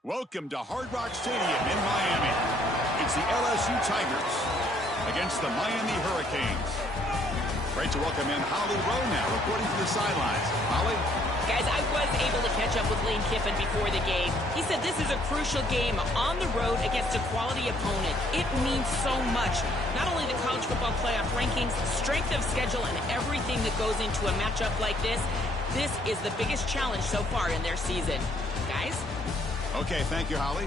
Welcome to Hard Rock Stadium in Miami. It's the LSU Tigers against the Miami Hurricanes. Great to welcome in Holly Rowe now, reporting from the sidelines. Holly? Guys, I was able to catch up with Lane Kiffin before the game. He said this is a crucial game on the road against a quality opponent. It means so much. Not only the college football playoff rankings, strength of schedule, and everything that goes into a matchup like this. This is the biggest challenge so far in their season. Guys? Okay, thank you, Holly.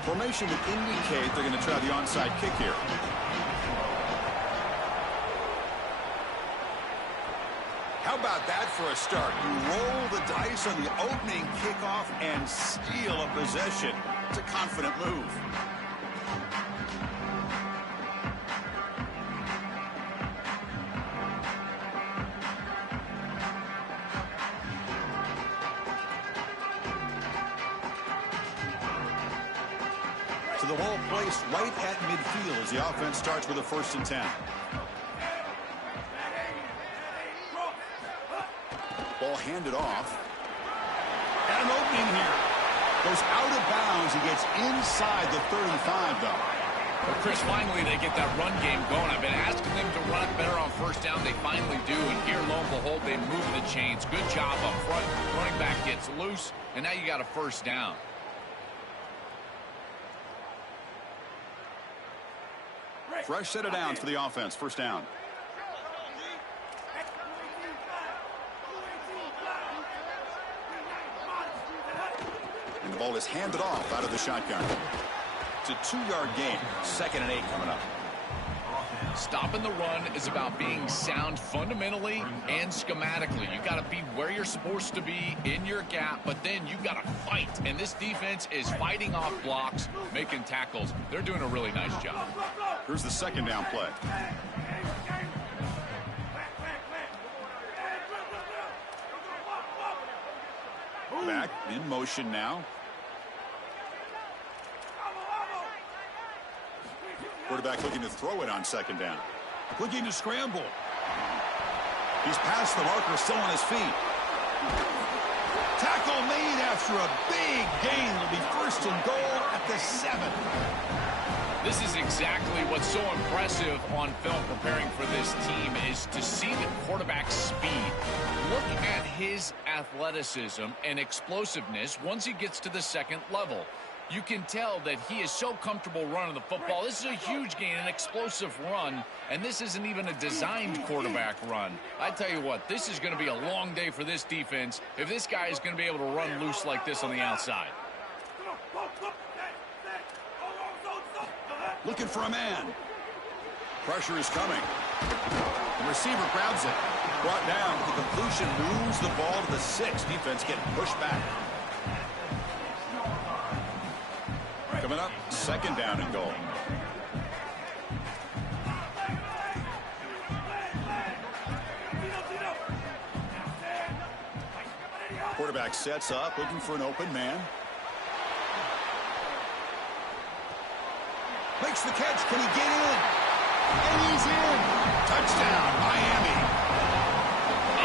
Formation would indicate they're going to try the onside kick here. How about that for a start? You roll the dice on the opening kickoff and steal a possession. It's a confident move. So the ball placed right at midfield as the offense starts with a 1st and 10. Ball handed off. And an opening here. Goes out of bounds. He gets inside the 35, though. Well, Chris, finally they get that run game going. I've been asking them to run it better on 1st down. They finally do. And here, lo and behold, they move the chains. Good job up front. Running back gets loose. And now you got a 1st down. Fresh set of downs for the offense. 1st down. And the ball is handed off out of the shotgun. It's a 2-yard gain. 2nd and 8 coming up. Stopping the run is about being sound fundamentally and schematically. You got to be where you're supposed to be in your gap, but then you got to fight. And this defense is fighting off blocks, making tackles. They're doing a really nice job. Here's the 2nd down play. Back in motion now. Quarterback looking to throw it on 2nd down. Looking to scramble. He's past the marker, still on his feet. Tackle made after a big gain. It'll be 1st and goal at the 7. This is exactly what's so impressive on film preparing for this team is to see the quarterback's speed. Look at his athleticism and explosiveness once he gets to the 2nd level. You can tell that he is so comfortable running the football. This is a huge gain, an explosive run, and this isn't even a designed quarterback run. I tell you what, this is going to be a long day for this defense if this guy is going to be able to run loose like this on the outside. Looking for a man. Pressure is coming. The receiver grabs it. Brought down. The completion moves the ball to the 6. Defense getting pushed back. Coming up, 2nd down and goal. Quarterback sets up, looking for an open man. Makes the catch. Can he get in? And he's in. Touchdown, Miami.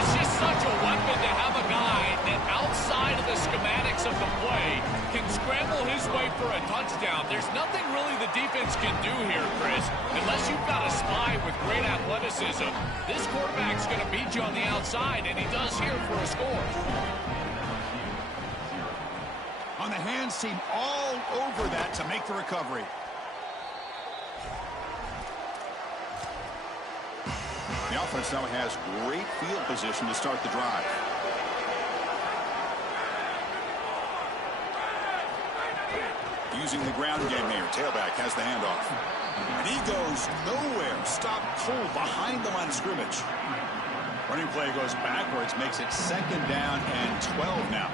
It's just such a weapon to have a guy that outside of the schematics of the play can scramble his way for a touchdown. There's nothing really the defense can do here, Chris, unless you've got a spy with great athleticism. This quarterback's going to beat you on the outside, and he does here for a score. On the hands team all over that to make the recovery. The offense now has great field position to start the drive. Using the ground game here. Tailback has the handoff. And he goes nowhere. Stop cold behind the line of scrimmage. Running play goes backwards. Makes it 2nd down and 12 now.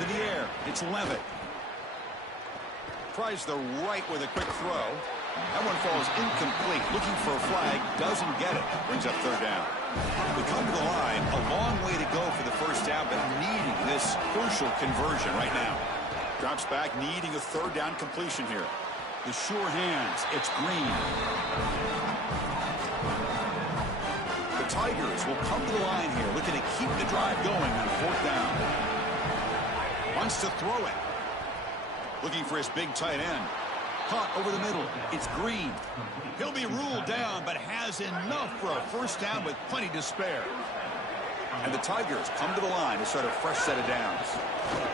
To the air. It's Levitt. Tries the right with a quick throw. That one falls incomplete. Looking for a flag. Doesn't get it. Brings up 3rd down. We come to the line. A long way to go for the 1st down, but needing this crucial conversion right now. Drops back, needing a 3rd down completion here. the sure hands. It's Green. The Tigers will come to the line here, looking to keep the drive going on 4th down. Wants to throw it. Looking for his big tight end. Caught over the middle. It's Green. He'll be ruled down, but has enough for a first down with plenty to spare. And the Tigers come to the line to start a fresh set of downs.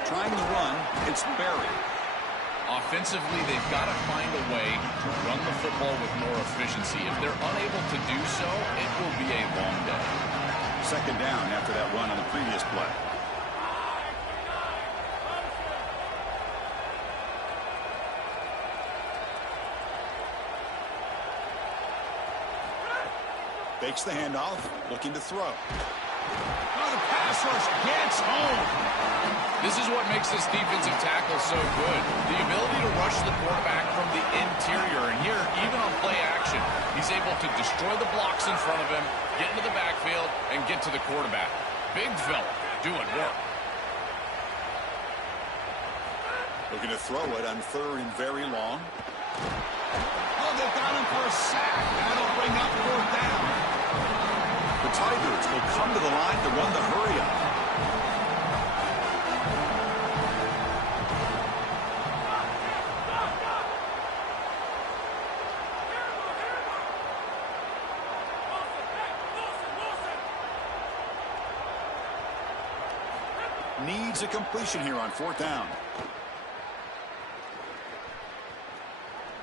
Trying to run, it's Berry. Offensively, they've got to find a way to run the football with more efficiency. If they're unable to do so, it will be a long day. 2nd down after that run on the previous play. Fakes the handoff, looking to throw. Oh, the pass rush gets home. This is what makes this defensive tackle so good. The ability to rush the quarterback from the interior. And here, even on play action, he's able to destroy the blocks in front of him, get into the backfield, and get to the quarterback. Big fella doing work. Looking to throw it on 3rd and very long. Oh, they've got him for a sack. That'll bring up 4th down. The Tigers will come to the line to run the hurry-up. Needs a completion here on 4th down.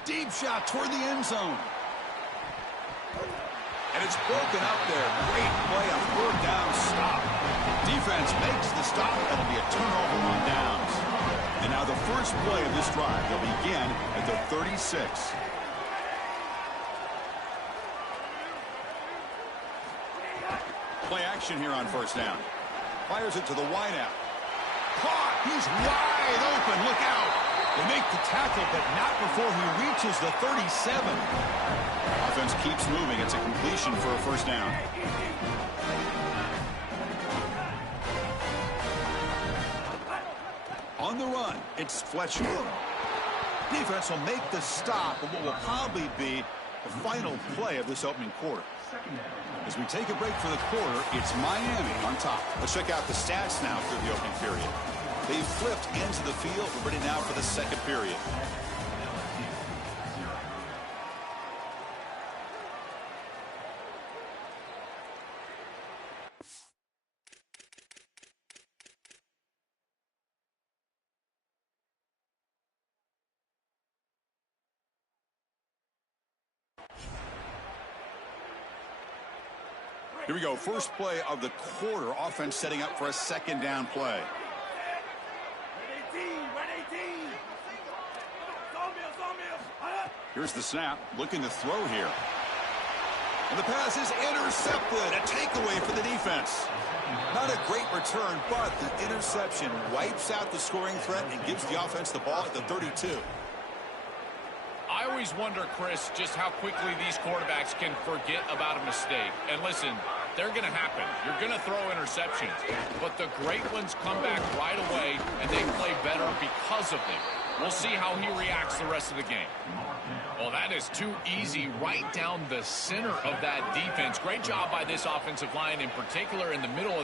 Deep shot toward the end zone. And it's broken up there. Great play on 3rd down stop. Defense makes the stop. That'll be a turnover on downs. And now the first play of this drive will begin at the 36. Play action here on 1st down. Fires it to the wideout. Caught. He's wide open. Look out. They make the tackle, but not before he reaches the 37. Offense keeps moving. It's a completion for a first down. On the run, it's Fletcher. Defense will make the stop of what will probably be the final play of this opening quarter. As we take a break for the quarter, it's Miami on top. Let's check out the stats now through the opening period. They've flipped into the field. We're ready now for the 2nd period. Here we go. First play of the quarter. Offense setting up for a 2nd down play. Here's the snap. Looking to throw here. And the pass is intercepted. A takeaway for the defense. Not a great return, but the interception wipes out the scoring threat and gives the offense the ball at the 32. I always wonder, Chris, just how quickly these quarterbacks can forget about a mistake. And listen, they're going to happen. You're going to throw interceptions. But the great ones come back right away, and they play better because of them. We'll see how he reacts the rest of the game. Well, that is too easy right down the center of that defense. Great job by this offensive line, in particular in the middle of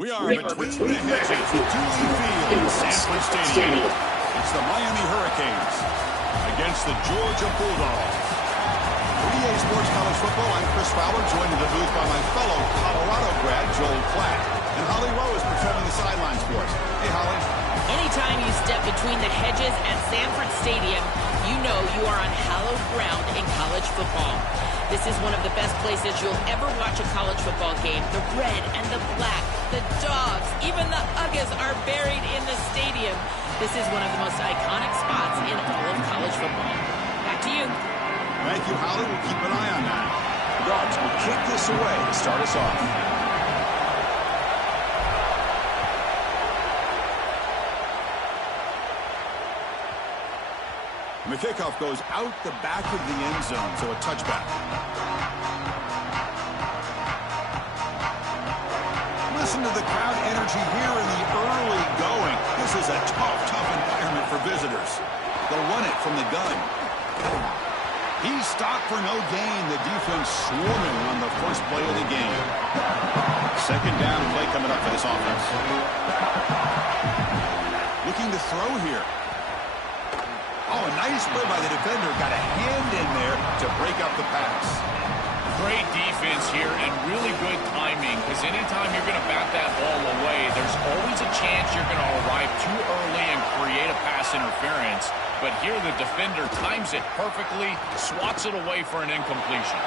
We are between the hedges at Dooley Field in Sanford Stadium. It's the Miami Hurricanes against the Georgia Bulldogs. For EA Sports College Football, I'm Chris Fowler, joined in the booth by my fellow Colorado grad, Joel Klatt. And Holly Rowe is patrolling the sidelines for us. Hey, Holly. Anytime you step between the hedges at Sanford Stadium, you know you are on hallowed ground in college football. This is one of the best places you'll ever watch a college football game. The red and the black, the dogs, even the Uggas are buried in the stadium. This is one of the most iconic spots in all of college football. Back to you. Thank you, Holly. We'll keep an eye on that. The Dogs will kick this away to start us off. And the kickoff goes out the back of the end zone, so a touchback. Listen to the crowd energy here in the early going. This is a tough environment for visitors. They'll run it from the gun. He's stopped for no gain. The defense swarming on the first play of the game. Second down play coming up for this offense. Looking to throw here. Oh, a nice play by the defender. Got a hand in there to break up the pass. Great defense here and really good timing, because anytime you're going to bat that ball away, there's always a chance you're going to arrive too early and create a pass interference. But here the defender times it perfectly, swats it away for an incompletion.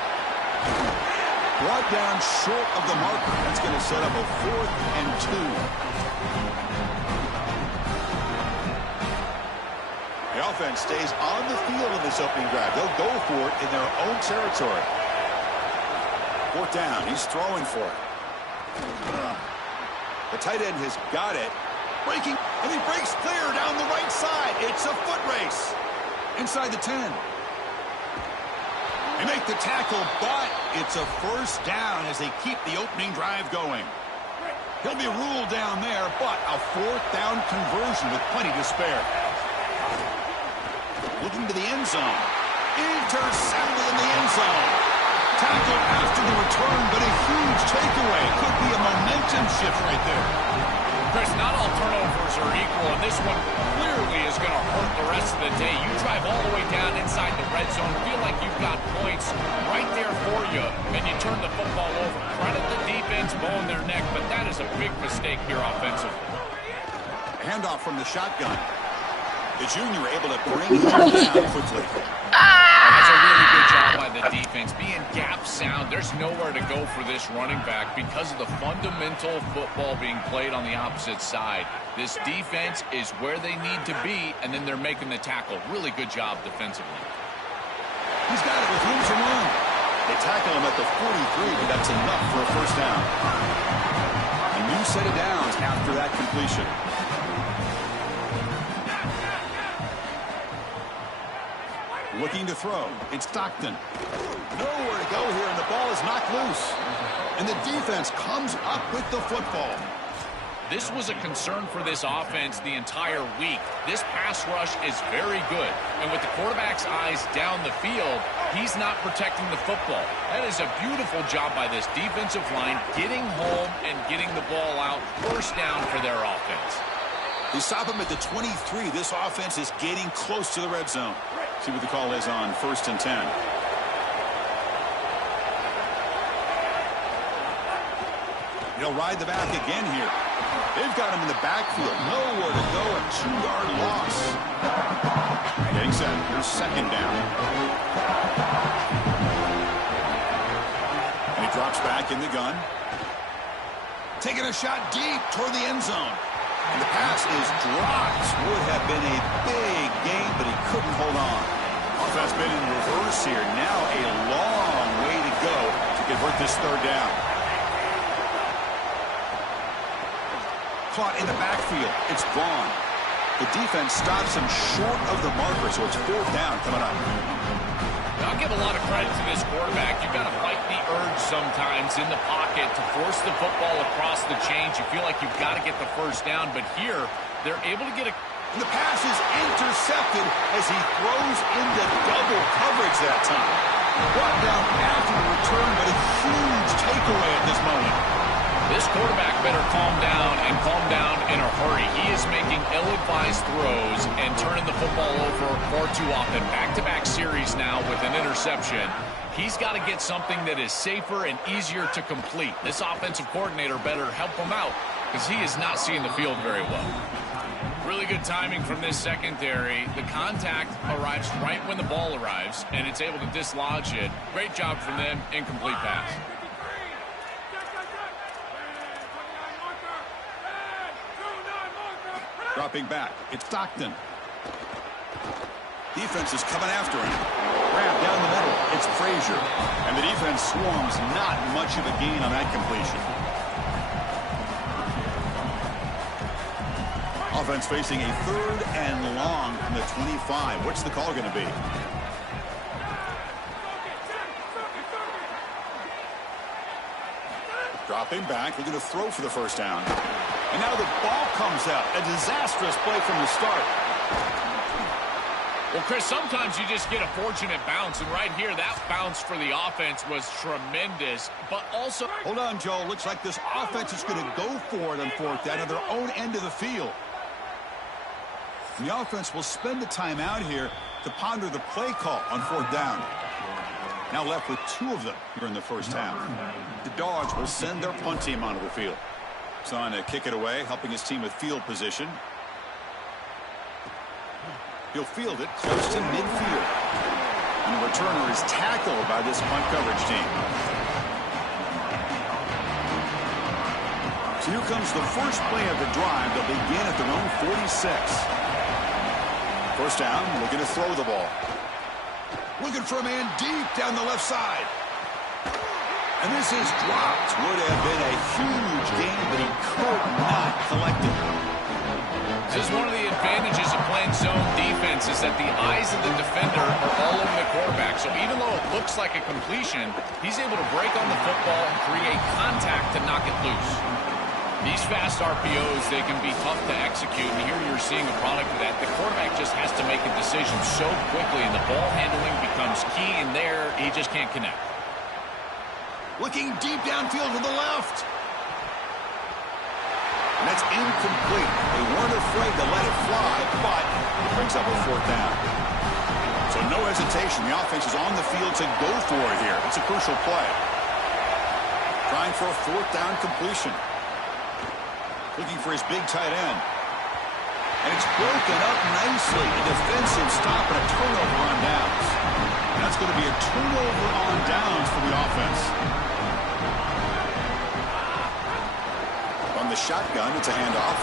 Brought down short of the marker. That's going to set up a 4th and 2. The offense stays on the field in this opening drive. They'll go for it in their own territory. 4th down. He's throwing for it. The tight end has got it. Breaking, and he breaks clear down the right side. It's a foot race. Inside the 10. They make the tackle, but it's a first down as they keep the opening drive going. He'll be ruled down there, but a 4th down conversion with plenty to spare. Looking to the end zone. Intercepted in the end zone. Tackle after the return, but a huge takeaway. Could be a momentum shift right there. Chris, not all turnovers are equal, and this one clearly is going to hurt the rest of the day. You drive all the way down inside the red zone, feel like you've got points right there for you, and you turn the football over. Credit the defense, bowing their neck, but that is a big mistake here offensively. Handoff from the shotgun. The junior able to bring him down quickly. That's a really good job by the defense. Being gap sound, there's nowhere to go for this running back because of the fundamental football being played on the opposite side. This defense is where they need to be, and then they're making the tackle. Really good job defensively. He's got it with room to run. They tackle him at the 43, but that's enough for a first down. A new set of downs after that completion. Looking to throw. It's Stockton. Nowhere to go here, and the ball is knocked loose. And the defense comes up with the football. This was a concern for this offense the entire week. This pass rush is very good. And with the quarterback's eyes down the field, he's not protecting the football. That is a beautiful job by this defensive line, getting home and getting the ball out. First down for their offense. They stop him at the 23. This offense is getting close to the red zone. See what the call is on 1st and 10. He'll ride the back again here. They've got him in the backfield. Nowhere to go. A 2-yard loss. Getting set. Here's 2nd down. And he drops back in the gun. Taking a shot deep toward the end zone. And the pass is dropped. Would have been a big gain, but he couldn't hold on. Offense been in reverse here. Now a long way to go to convert this 3rd down. Caught in the backfield. It's Vaughn. The defense stops him short of the marker, so it's 4th down coming up. I'll give a lot of credit to this quarterback. You've got to fight the urge sometimes in the pocket to force the football across the chains. You feel like you've got to get the first down, but here they're able to get a... And the pass is intercepted as he throws into double coverage that time. Brought down after the return, but a huge takeaway at this moment. This quarterback better calm down and calm down in a hurry. He is making ill-advised throws and turning the football over far too often. Back-to-back series now with an interception. He's got to get something that is safer and easier to complete. This offensive coordinator better help him out because he is not seeing the field very well. Really good timing from this secondary. The contact arrives right when the ball arrives, and it's able to dislodge it. Great job from them. Incomplete pass. Dropping back, it's Stockton. Defense is coming after him. Grab down the middle, it's Frazier. And the defense swarms, not much of a gain on that completion. Offense facing a 3rd and long from the 25. What's the call going to be? Dropping back, looking to throw for the first down. And now the ball comes out. A disastrous play from the start. Well, Chris, sometimes you just get a fortunate bounce, and right here, that bounce for the offense was tremendous, but also... Hold on, Joe. Looks like this offense is going to go for it on 4th down at their own end of the field. And the offense will spend the time out here to ponder the play call on 4th down. Now left with 2 of them here in the first half. The Dogs will send their punt team onto the field. Son to kick it away, helping his team with field position. He'll field it close to midfield. And the returner is tackled by this punt coverage team. So here comes the first play of the drive. They'll begin at their own 46. First down, looking to throw the ball. Looking for a man deep down the left side. And this is dropped. Would have been a huge gain, but he could not collect it. This is one of the advantages of playing zone defense is that the eyes of the defender are all over the quarterback. So even though it looks like a completion, he's able to break on the football and create contact to knock it loose. These fast RPOs, they can be tough to execute, and here you're seeing a product of that. The quarterback just has to make a decision so quickly, and the ball handling becomes key, and there he just can't connect. Looking deep downfield to the left. And that's incomplete. They weren't afraid to let it fly, but it brings up a 4th down. So no hesitation. The offense is on the field to go for it here. It's a crucial play. Trying for a 4th down completion. Looking for his big tight end. And it's broken up nicely. A defensive stop and a turnover on downs. And that's going to be a turnover on downs for the offense. From the shotgun, it's a handoff.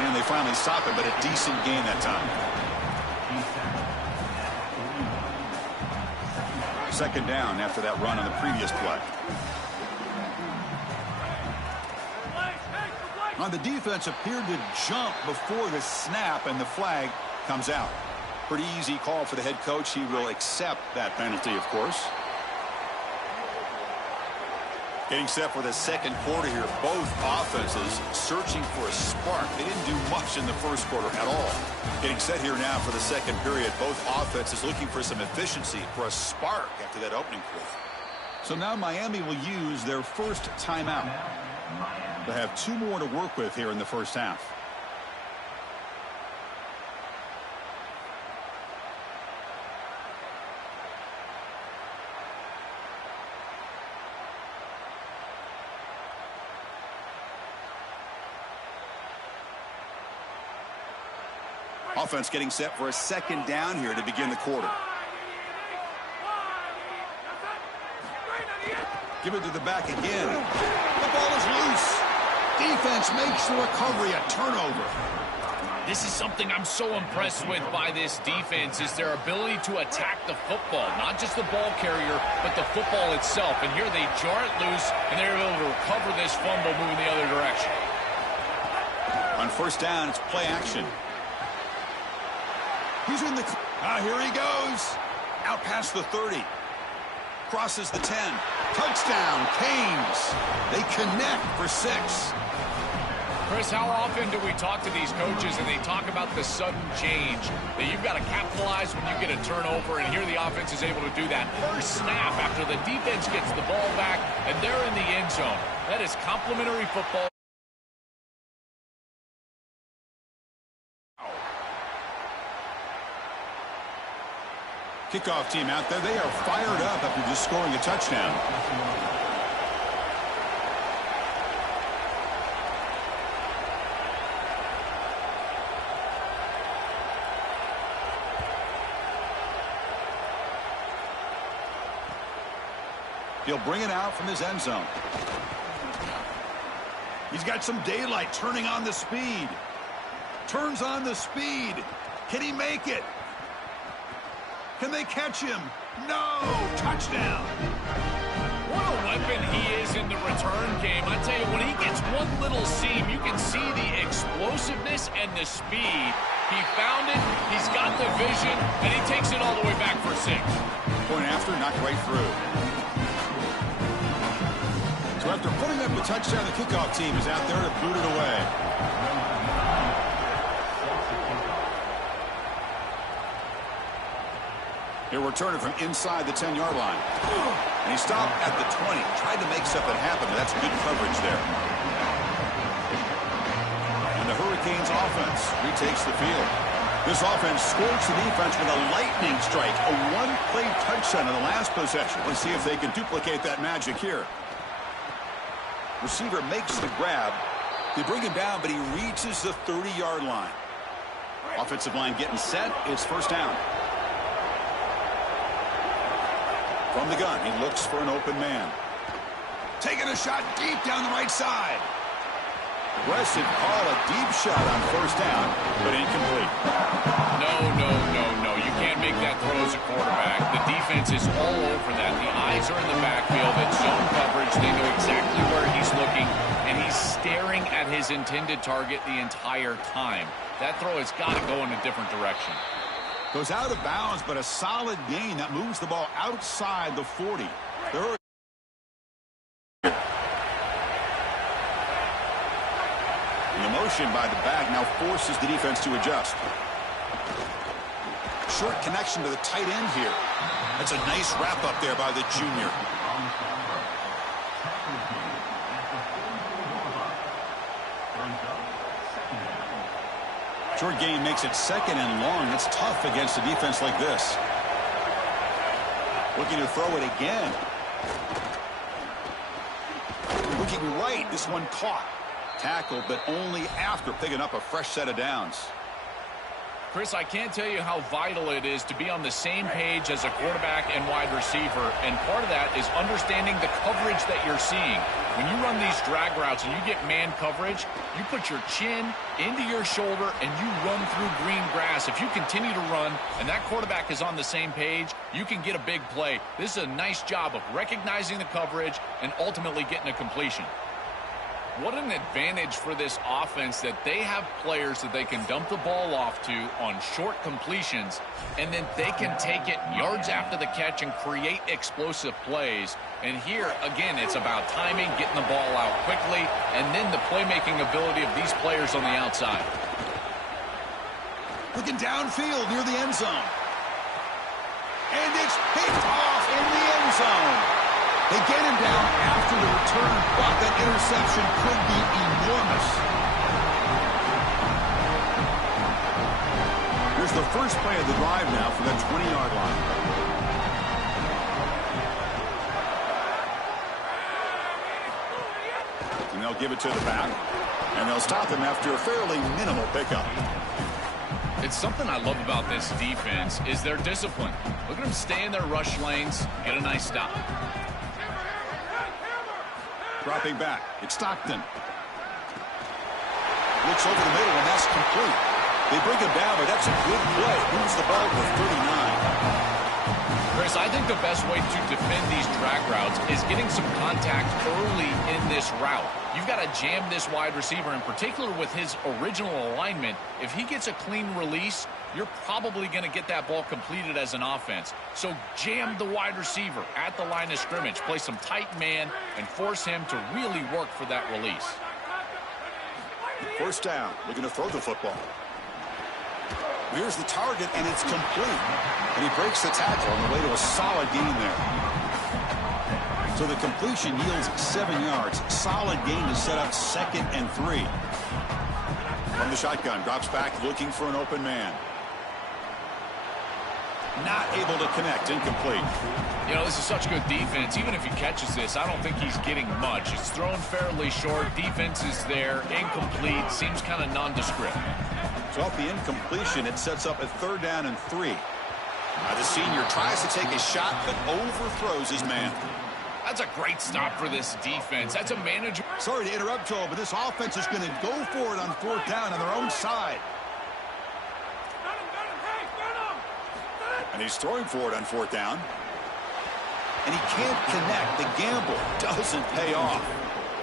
And they finally stop it, but a decent gain that time. 2nd down after that run on the previous play. On the defense appeared to jump before the snap, and the flag comes out. Pretty easy call for the head coach. He will accept that penalty, of course. Getting set for the 2nd quarter here. Both offenses searching for a spark. They didn't do much in the 1st quarter at all. Getting set here now for the 2nd period. Both offenses looking for some efficiency, for a spark after that opening quarter. So now Miami will use their first timeout. They'll have 2 more to work with here in the first half. Offense getting set for a 2nd down here to begin the quarter. Give it to the back again. The ball is loose. Defense makes the recovery a turnover. This is something I'm so impressed with by this defense is their ability to attack the football, not just the ball carrier, but the football itself. And here they jar it loose, and they're able to recover this fumble moving the other direction. On 1st down, it's play action. He's in the... here he goes. Out past the 30. Crosses the 10. Touchdown, Canes. They connect for 6. Chris, how often do we talk to these coaches and they talk about the sudden change, that you've got to capitalize when you get a turnover, and here the offense is able to do that. First snap after the defense gets the ball back, and they're in the end zone. That is complimentary football. Kickoff team out there. They are fired up after just scoring a touchdown. He'll bring it out from his end zone. He's got some daylight, turning on the speed. Turns on the speed. Can he make it? Can they catch him? No! Touchdown! What a weapon he is in the return game. I tell you, when he gets one little seam, you can see the explosiveness and the speed. He found it, he's got the vision, and he takes it all the way back for 6. Point after, knocked right through. So after putting up the touchdown, the kickoff team is out there to boot it away. He'll return it from inside the 10-yard line. And he stopped at the 20. Tried to make something happen, but that's good coverage there. And the Hurricanes offense retakes the field. This offense scorched the defense with a lightning strike. A one-play touchdown in the last possession. Let's see if they can duplicate that magic here. Receiver makes the grab. They bring him down, but he reaches the 30-yard line. Offensive line getting set. It's first down. From the gun, he looks for an open man. Taking a shot deep down the right side. Aggressive call, a deep shot on first down, but incomplete. No. You can't make that throw as a quarterback. The defense is all over that. The eyes are in the backfield. It's zone coverage. They know exactly where he's looking, and he's staring at his intended target the entire time. That throw has got to go in a different direction. Goes out of bounds, but a solid gain that moves the ball outside the 40. The motion by the back now forces the defense to adjust. Short connection to the tight end here. That's a nice wrap up there by the junior. Short gain makes it second and long. That's tough against a defense like this. Looking to throw it again. Looking right. This one caught. Tackled, but only after picking up a fresh set of downs. Chris, I can't tell you how vital it is to be on the same page as a quarterback and wide receiver, and part of that is understanding the coverage that you're seeing. When you run these drag routes and you get man coverage, you put your chin into your shoulder and you run through green grass. If you continue to run and that quarterback is on the same page, you can get a big play. This is a nice job of recognizing the coverage and ultimately getting a completion. What an advantage for this offense that they have players that they can dump the ball off to on short completions, and then they can take it yards after the catch and create explosive plays. And here, again, it's about timing, getting the ball out quickly, and then the playmaking ability of these players on the outside. Looking downfield near the end zone. And it's picked off in the end zone. They get him down after the return, but that interception could be enormous. Here's the first play of the drive now for that 20-yard line. And they'll give it to the back, and they'll stop him after a fairly minimal pickup. It's something I love about this defense is their discipline. Look at them stay in their rush lanes, get a nice stop. Dropping back. It's Stockton. Looks over the middle, and that's complete. They bring him down, but that's a good play. Moves the ball to 39. Chris, I think the best way to defend these drag routes is getting some contact early in this route. You've got to jam this wide receiver, in particular with his original alignment. If he gets a clean release, you're probably going to get that ball completed as an offense. So jam the wide receiver at the line of scrimmage, play some tight man, and force him to really work for that release. First down, looking to throw the football. Here's the target, and it's complete. And he breaks the tackle on the way to a solid gain there. So the completion yields 7 yards. Solid gain to set up 2nd and 3. From the shotgun, drops back looking for an open man. Not able to connect, incomplete. You know, this is such good defense. Even if he catches this, I don't think he's getting much. It's thrown fairly short. Defense is there, incomplete, seems kind of nondescript. So off the incompletion, it sets up a 3rd down and 3. The senior tries to take a shot, but overthrows his man. That's a great stop for this defense. That's a manager. Sorry to interrupt, Joe, but this offense is going to go for it on 4th down on their own side. And he's throwing for it on 4th down. And he can't connect. The gamble doesn't pay off.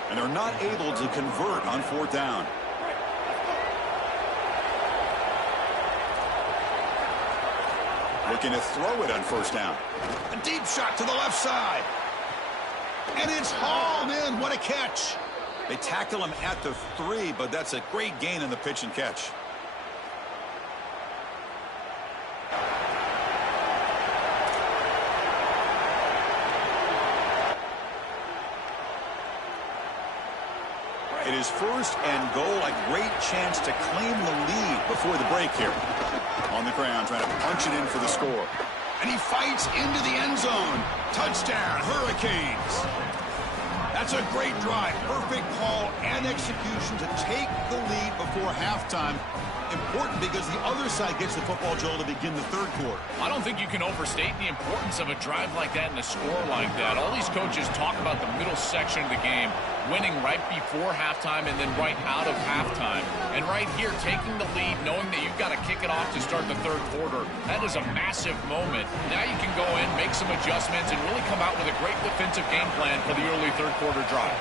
And they're not able to convert on 4th down. Looking to throw it on 1st down. A deep shot to the left side. And it's hauled in. What a catch. They tackle him at the 3, but that's a great gain in the pitch and catch. It is 1st and goal. A great chance to claim the lead before the break here. On the ground, trying to punch it in for the score. And he fights into the end zone. Touchdown, Hurricanes. That's a great drive. Perfect call and execution to take the lead before halftime. Important because the other side gets the football, Joel, to begin the 3rd quarter. I don't think you can overstate the importance of a drive like that and a score like that. All these coaches talk about the middle section of the game, winning right before halftime and then right out of halftime. And right here, taking the lead, knowing that you've got to kick it off to start the 3rd quarter, that is a massive moment. Now you can go in, make some adjustments, and really come out with a great defensive game plan for the early 3rd quarter drive.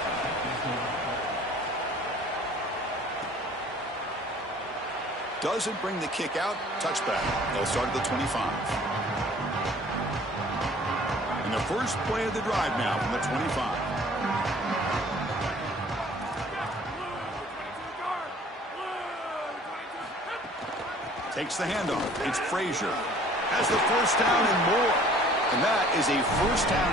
Doesn't bring the kick out. Touchback. They'll start at the 25. And the first play of the drive now from the 25. Takes the handoff. It's Frazier. Has the 1st down and more. And that is a 1st down.